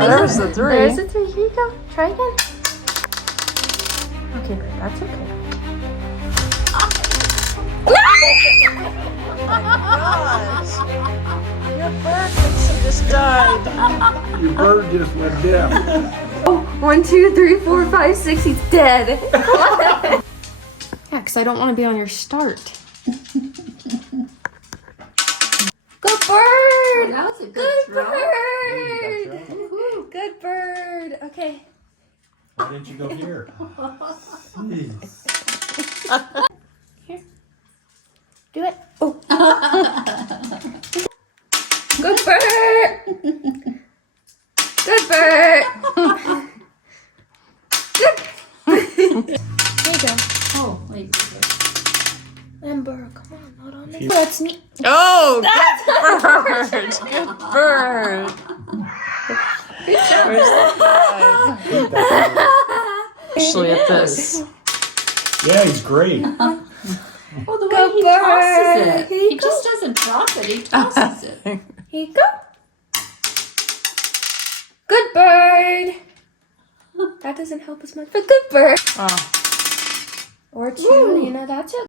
There's the 3. There's the 3. Here you go. Try again. Okay, great. That's okay. Your bird just died. Your bird just went deaf. Oh, 1, 2, 3, 4, 5, 6. He's dead. Yeah, because I don't want to be on your start. Good bird. Oh, that was a good throw. Bird. Good bird. Okay. Why didn't you go here? Here. Do it. Oh. Good bird. Good bird. Good. There you go. Oh, wait. Ember, come on, not on me. That's me. Oh, good bird. Good bird. Where's the 5? Actually, at this. Yeah, he's great. Oh, the way Good he bird. tosses it. Here you He go. just doesn't drop it. He tosses it. Here you go. Good bird. That doesn't help as much, but good bird. Oh. Or 2, you know, that's it.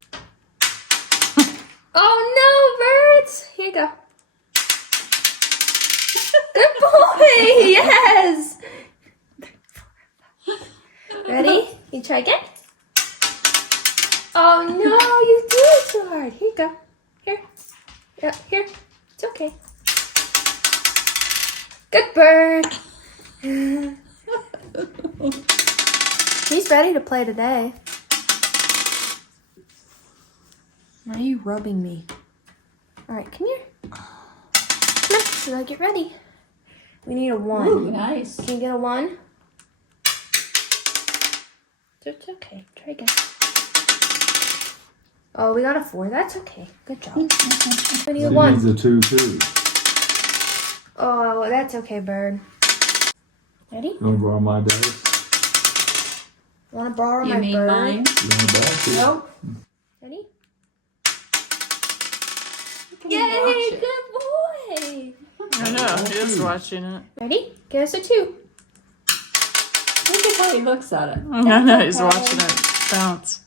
Oh no, birds! Here you go. Good boy! Yes! Ready? You try again? Oh no, you do it too hard. Here you go. Here. Yeah, here. It's okay. Good bird. He's ready to play today. Why are you rubbing me? Alright, come here. Come on, so I'll get ready. We need a 1. Ooh, nice. Can you get a 1? It's okay. Try again. Oh, we got a 4. That's okay. Good job. We need a He 1. needs a 2 too. Oh, that's okay, bird. Ready? You want to borrow my dice? Want to borrow You my mean bird? mine? You want to borrow? Nope. Ready? Can we watch Yay! it? Good boy! I know, he is watching it. Ready? Give us a 2. Look at how he looks at it. No, he's watching it bounce.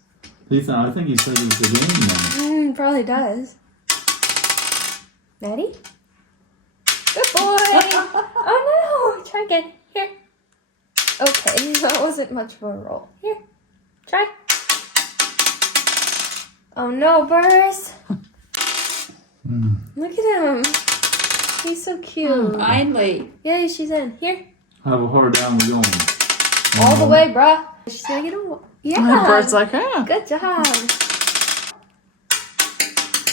I think he said it was a game now. Probably does. Ready? Good boy! Oh no! Try again. Here. Okay, that wasn't much of a roll. Here. Try. Oh no, Burrs! Look at him. He's so cute. Finally. Yay, she's in. Here. How far down we going? All the way, bruh. She's gonna get a... And the Yeah. bird's like, oh. Good job.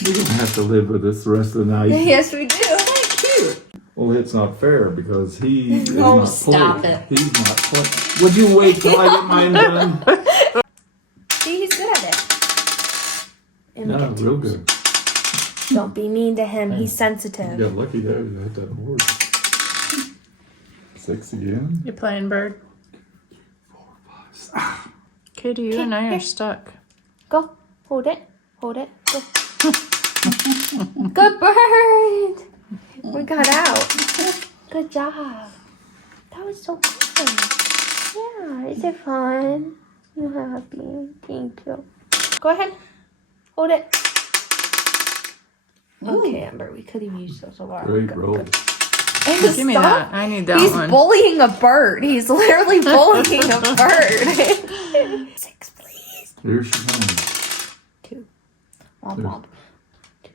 We're going to have to live with this the rest of the night. Yes, we do. Cute. Well, it's not fair because he is Oh, not stop playing. it. He's not playing. Would you wait till I get mine done? See, he's good at it. And we No, get real twos. good. Don't be mean to him. He's You sensitive. got lucky there. That doesn't work. 6 again. You playing bird? 4, 5, 6. Katie, you and I are stuck. Go. Hold it. Hold it. Go. Good bird. We got out. Good job. That was so fun. Yeah, is it fun? You happy? Thank you. Go ahead. Hold it. Okay, Amber, we could have used those a while Great ago. roll. Hey, Give me stop. that. I need that He's one. bullying a bird. He's literally bullying a bird. 6, please. Here she comes. 2. Womp womp. 2,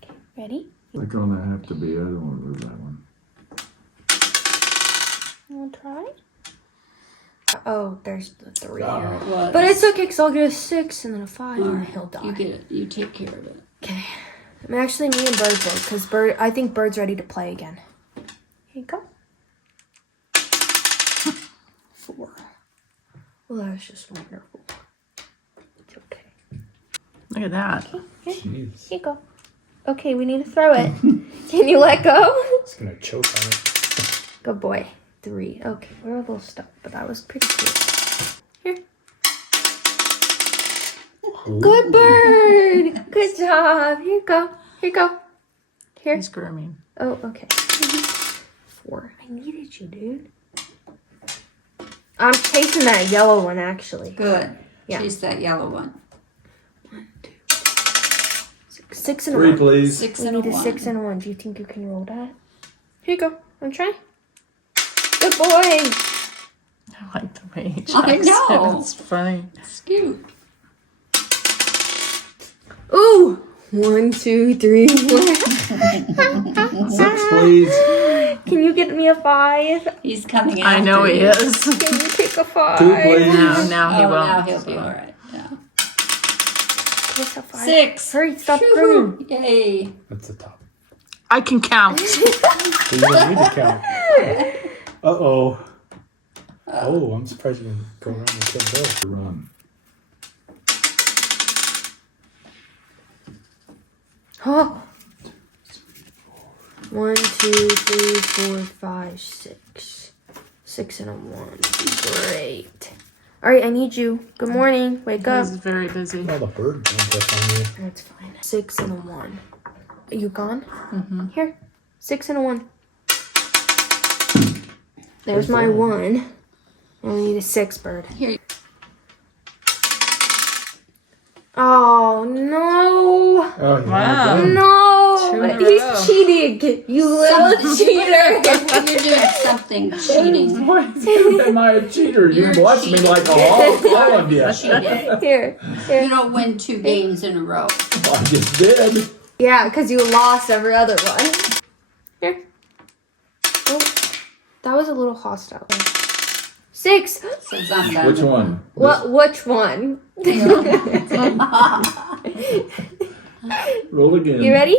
3, 4. Okay, ready? Click on that have to be. I don't want to lose that one. You want to try? Oh, there's the 3. There it was. But it's okay, because I'll get a 6 and then a 5 and he'll die. You get it. You take care of it. Okay. I'm actually me and Bird both, because I think Bird's ready to play again. Here you go. 4. Well, that was just wonderful. It's okay. Look at that. Here Jeez. you go. Okay, we need to throw it. Can you let go? It's gonna choke on it. Good boy. 3. Okay, we're a little stuck, but that was pretty cute. Here. Good bird. Good job. Here you go. Here you go. Here. He's grooming. Oh, okay. 4. I needed you, dude. I'm chasing that yellow one, actually. Good. Yeah. Chase that yellow one. 1, 2, 6 and a 3, 1. please. 6 We and need a a 1. 6 and a 1. Do you think you can roll that? Here you go. I'm trying. Good boy. I like the way he checks I know. it. It's funny. It's cute. Ooh. 1, 2, 3, 4. 6, please. Can you get me a 5? He's coming after I know he you. is. Can you pick a 5? 2, please. No, now he Oh, won't. now he'll be all right. Yeah. What's a 5? 6. Hurry, stop Woo-hoo. screaming. Yay. That's the top. I can count. So you don't need to count. Uh-oh. Oh, I'm surprised you didn't go around and kill Bill. Run. Oh. 1, 2, 3, 4, 5, 6. 6 and a 1. Great. All right, I need you. Good morning. Wake up. He's very busy. Oh, the bird jumped up on you. That's fine. 6 and a 1. Are you gone? Mm-hmm. Here. 6 and a 1. There's my 1. I only need a 6, bird. Here. Oh, no. Oh, yeah. Wow. No. 2 in a row. He's cheating. You little cheater. You're doing something cheating. What? Am I a cheater? You You're watch me cheating. like a hog. Yeah. Cheating. Here. You don't win 2 games in a row. I just did. Yeah, because you lost every other one. Here. Oh, that was a little hostile. 6. Says I'm done. Which one? What? Which one? Roll again. You ready?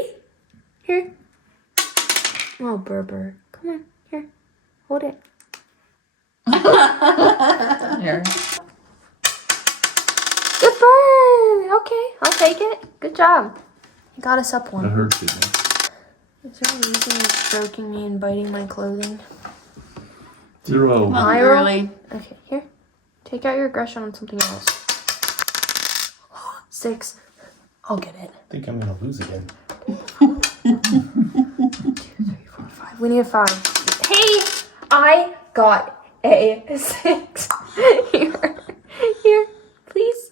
Here. Oh, Berber. Come on. Here. Hold it. Here. Good burn. Okay, I'll take it. Good job. You got us up That 1. hurts you. Is there a reason you're stroking me and biting my clothing? 0. Well, I early. Okay, here. Take out your aggression on something else. 6. I'll get it. I think I'm going to lose again. 2, 3, 4, 5. We need a 5. Hey, I got a 6. Here. Here, please.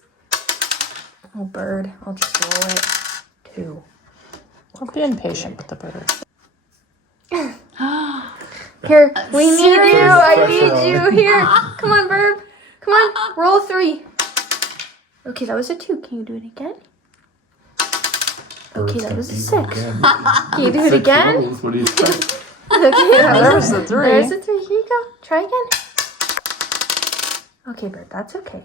Oh, bird. I'll just roll it. 2. Don't be impatient with the bird. Here, we need you. I Pressure need you. Here. Come on, Burb. Come on. Roll 3. Okay, that was a 2. Can you do it again? Okay, Bird's that gonna was a beat 6. me again. Can you do it again? Rolls. What do you think? Okay, There's the 3. There's a 3. Here you go. Try again. Okay, Bird, that's okay.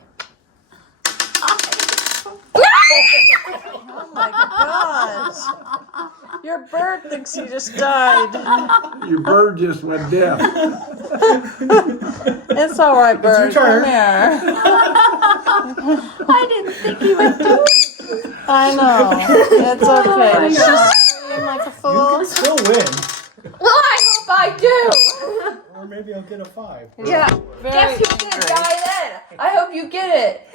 Oh my gosh. Your bird thinks you just died. Your bird just went deaf. It's all right, bird. your turn. Come here. I didn't think he would do it. I know. It's okay. It's just scream like a You fool. can still win. Well, I hope I do. Or maybe I'll get a 5. Yeah. Guess who's gonna die then? I hope you get it.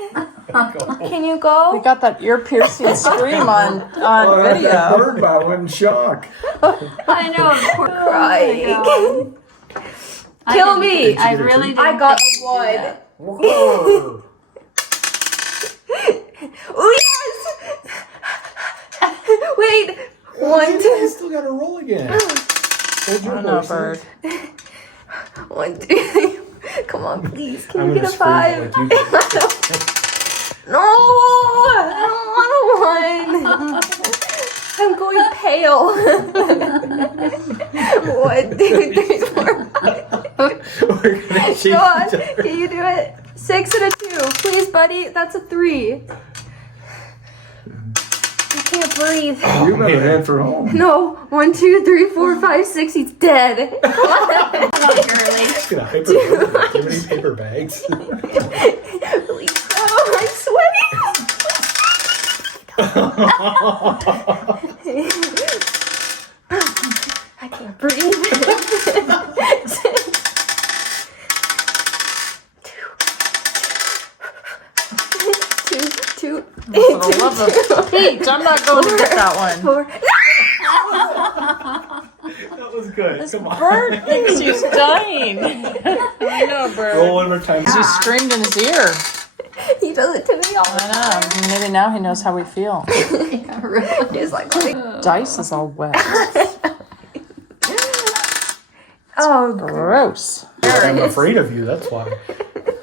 Can you We go? got that ear-piercing scream on Oh, that video. bird by one shock. I know. Poor Crying. I Kill didn't- me. I really didn't I got think a you'd do 1. that. Whoa. Oh yes! Wait. 1, You 2. still got to roll again. Hold I your don't know, horses. bird. 1, 2. Come on, please. Can I'm you get a gonna 5? scream like you did. No, I don't want a 1. I'm going pale. 1, 2, 3, 4, 5. We're gonna cheat Go on. each other. Can you do it? 6 and a 2. Please, buddy. That's a 3. I can't breathe. You better head for home. No. 1, 2, 3, 4, 5, 6. He's dead. Come on, girly. Just gonna hyper too many paper bags. Please. Oh, I'm sweating. I can't breathe. 2, 2, 2. I love the feet. I'm not going to get that one. 4. That was good. This Come on. bird thinks he's dying. I know, bird. Roll one more time. He screamed in his ear. He does it to me all the I know. Maybe now he knows how we feel. Yeah, really. He's like, Dice is all wet. oh, Gross. I'm afraid of you, that's why.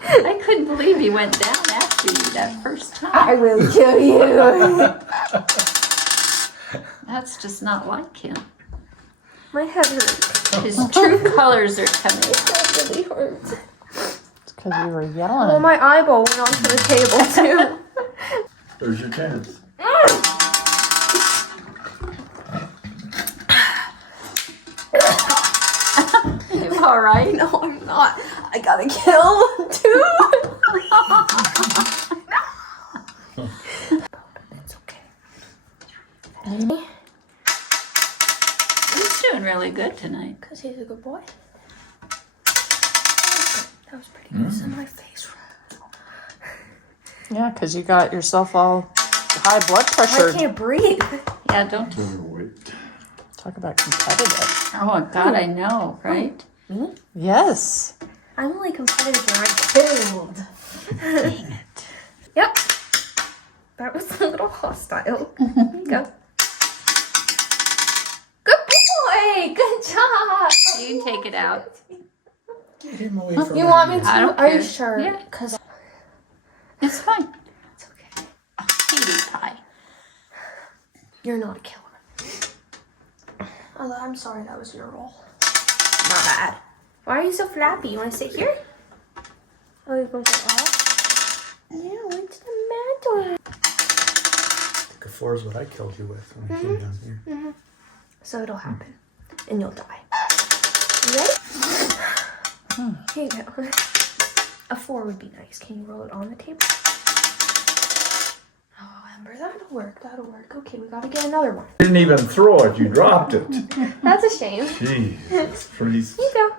I couldn't believe he went down after you that first time. I will kill you. That's just not like him. My head hurts. His true colors are coming out. It really hurts. It's because you were Oh, yelling. my eyeball went onto the table too. There's your chance. You all right? No, I'm not. I gotta kill two. It's okay. He's doing really good tonight. Because he's a good boy. That was pretty good. It's in my face. Yeah, because you got yourself all high blood I pressure. can't breathe. Yeah, don't. Talk about competitive. Oh, God, I know, right? Yes. I'm only competitive when I'm cold. Dang it. Yep. That was a little hostile. There you go. Good boy! Good job! You can take it out. Get him away from You want me to? I don't Are you care. sure? Yeah. Because It's fine. it's okay. A cutie pie. You're not a killer. Although I'm sorry that was your role. Not bad. Why are you so flappy? You want to sit here? Oh, you're going to sit off? Yeah, what's the matter? The floor is what I killed you with when I came down here. So it'll happen. And you'll die. You ready? Here you go. A 4 would be nice. Can you roll it on the table? Oh, Amber, that'll work. That'll work. Okay, we gotta get another one. You didn't even throw it, you dropped it. That's a shame. Jeez, that's pretty. Here you go.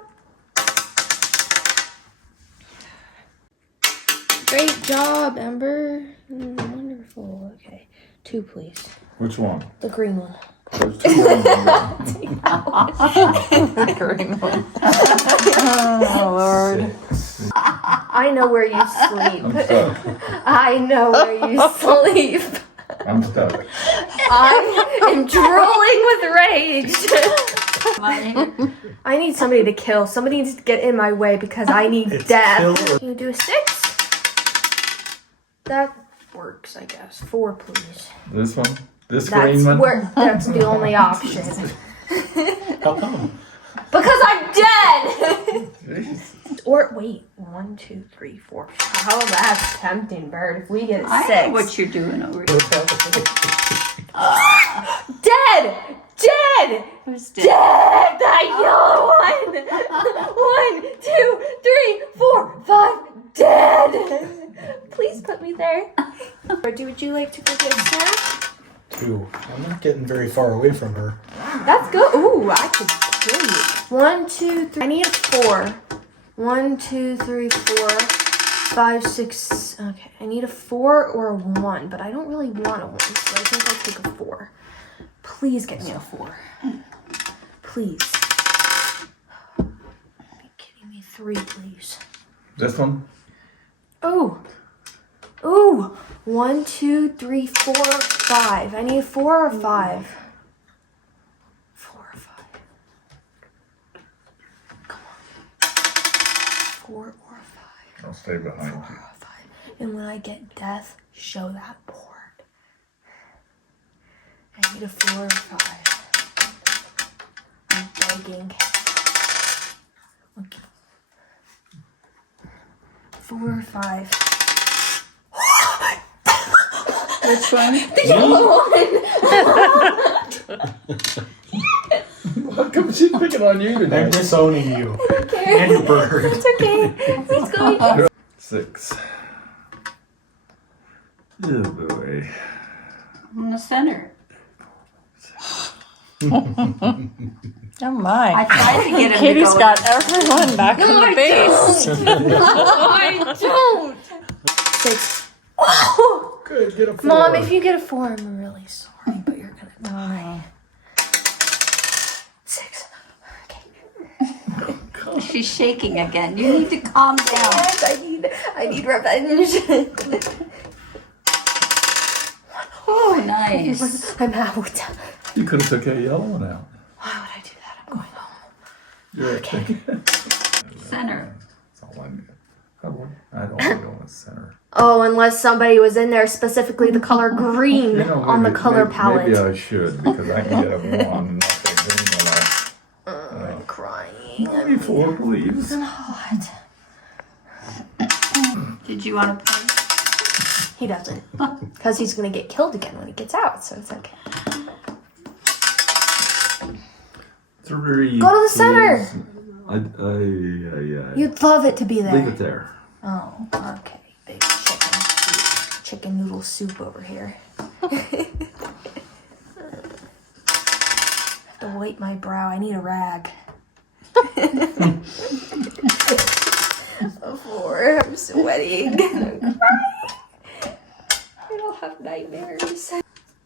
Great job, Amber. Wonderful. Okay. 2, please. Which one? The green one. There's 2 of them. Green one. Oh, Lord. I know where you sleep. I'm stuck. I know where you sleep. I'm stuck. I am drooling with rage. I need somebody to kill. Somebody needs to get in my way because I need It's death. kill or- Can you do a 6? That works, I guess. 4, please. This one? This That's green one? where. That's the only option. How come? Because I'm dead. Jeez. Or wait, 1, 2, 3, 4. Oh, that's tempting, Bird. If we get a 6, I know what you're doing over here. dead, dead. Who's dead? Dead! That yellow one! 1, 2, 3, 4, 5, dead! Please put me there. Or would you like to go get a snack? 2. I'm not getting very far away from her. That's good. Ooh, I could kill you. 1, 2, 3. I need a 4. 1, 2, 3, 4, 5, 6. Okay, I need a 4 or a 1, but I don't really want a 1, so I think I'll take a 4. Please get me a 4. Please. Are you kidding me? 3, please. This one? Ooh. Ooh. 1, 2, 3, 4, 5. I need a 4 or 5. 4 or 5. Come on. 4 or 5. I'll stay behind 4 you. or 5. And when I get death, show that board. I need a 4 or 5. I'm begging. Okay. 4 or 5. Which one? The yellow one! How come she's picking on you I'm today? disowning you. Okay. And your bird. It's okay. Let's go. 6. Oh boy. In the center. Oh, my. I tried to get him Katie's to go. got everyone back in the base. I don't. 6. Oh. Good, get a 4. Mom, if you get a 4, I'm really sorry, but you're gonna die. 6. she's shaking again. You need to calm down. Yes, I need revenge. Oh, nice. I'm out. You could have took that yellow one out. Why would I do that? I'm going home. You're okay. Center. That's all I need. I don't want to go in the center. Oh, unless somebody was in there specifically the color green You know, on the maybe- color maybe- palette. Maybe I should, because I can get a one and not that green one out. I'm crying. Only 4, please. hot. Did you want to play? He doesn't. Because he's going to get killed again when he gets out, so it's okay. 3. Go to the center. please. You'd love it to be there. Leave it there. Oh, okay. Big chicken noodle soup over here. I have to wipe my brow. I need a rag. Before I'm sweating. I'm crying. I'll have nightmares.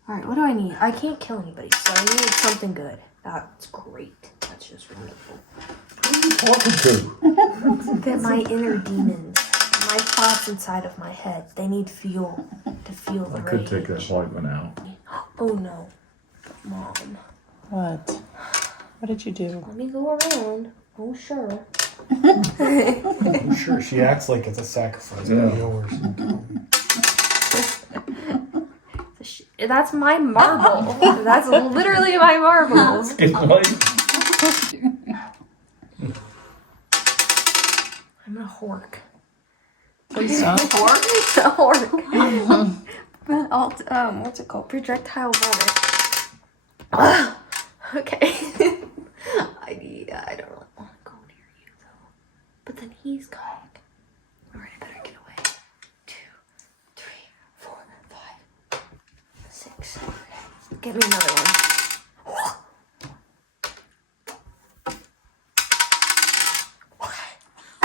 Alright, what do I need? I can't kill anybody, so I need something good. That's great. That's just wonderful. Who are you talking to? Get my inner demons. My thoughts inside of my head. They need fuel to fuel the I could take that rage. white one out. Oh no. Mom. What? What did you do? Let me go around. Oh sure. I'm sure she acts like it's a sacrifice, Yeah. but yours. That's my marble. That's literally my marble. It's white. I'm a hork. Please don't. A hork. What's it called? Projectile vomit. Okay. I don't really want to go near you though. But then he's coming. Alright, I better get away. 2, 3, 4, 5, 6. Get me another one.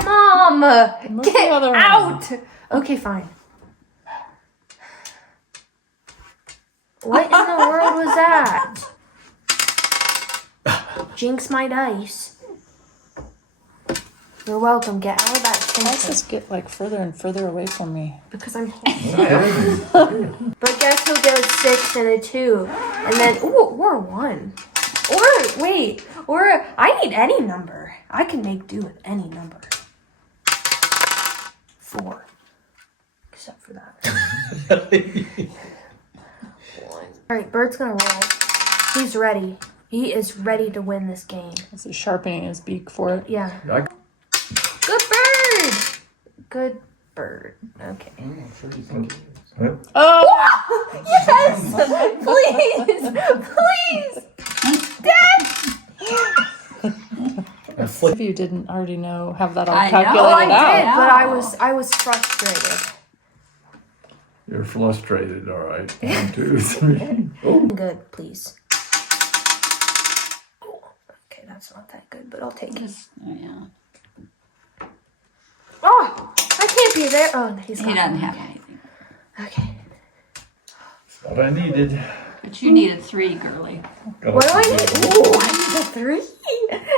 Mom! Move Get the other one. out! Okay, fine. What in the world was that? Jinx my dice. You're welcome. Get out of that Why does thing. this get like further and further away from me? Because I'm But guess who goes 6 and a 2? And then, or a 1. Or, wait. Or, I need any number. I can make do with any number. 4. Except for that. 1. Alright, Bird's gonna roll. He's ready. He is ready to win this game. Is he sharpening his beak for it? Yeah. I- Good bird! Good bird. Okay. Oh! Yes! Please! Please! Dad! If you didn't already have that all I know, calculated I out. did, but I was frustrated. You're frustrated, all right. 1, 2, 3. Oh, Good, please. Okay, that's not that good, but I'll take it. Oh, yeah. Oh! I can't be there. Oh, he's He got doesn't it. have anything. Okay. what I needed. But you need a 3, girly. What do I need? Ooh, I need a 3.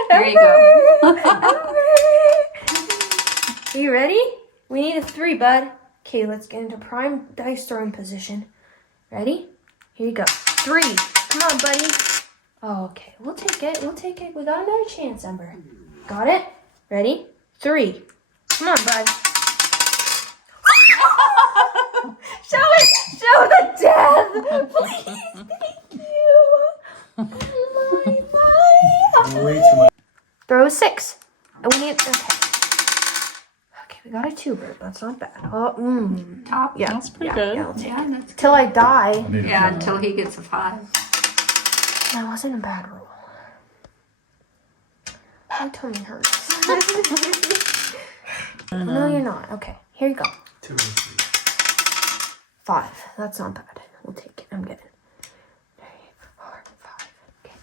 There you go. Are you ready? We need a 3, bud. Okay, let's get into prime dice throwing position. Ready? Here you go. 3. Come on, buddy. Oh, okay. We'll take it. We'll take it. We got another chance, Ember. Got it? Ready? 3. Come on, bud. Show it! Show the death! Please, thank you! My. Way too much. Throw a 6. And we need... Okay. Okay, we got a 2 bird. That's not bad. Oh, Top. Yeah. That's pretty good. Yeah, I'll take Yeah, it. that's good. Till I die. I need Yeah, a until he gets a 5. That wasn't a bad roll. My tummy hurts. No, you're not. Okay, here you go. 2 and 3. 5. That's not bad. We'll take it. I'm getting 3, 4, 5. Okay,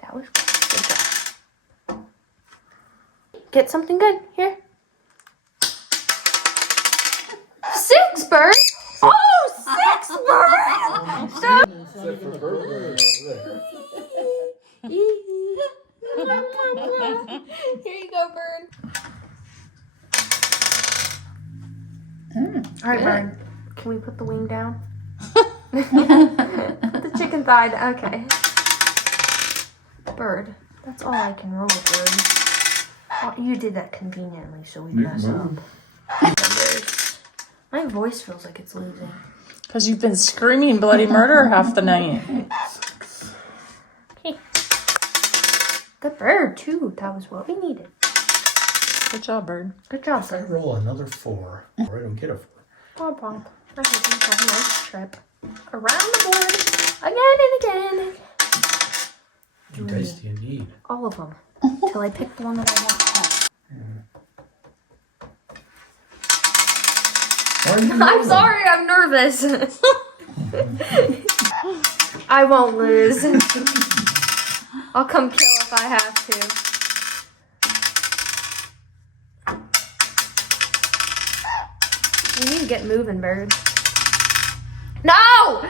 that was good. Good job. Get something good here. 6 bird. Oh, 6 bird. Stop. Except for Burger. Here you go, bird. All right, Bird. Can we put the wing down? Put the chicken thigh down. Okay. Bird. That's all I can roll, Bird. Oh, you did that conveniently, so we mess up. My voice feels like it's losing. Because you've been screaming bloody murder half the night. Okay. Good bird, too. That was what we needed. Good job, Bird. Good job, If I Bird. roll another 4, or I don't get a 4. Pom pom. I hope you have a nice trip around the board again and again. Tasty indeed. All of them. Till I pick the one that I want. I'm sorry, I'm nervous. I won't lose. I'll come kill if I have to. You need to get moving, Bird. No!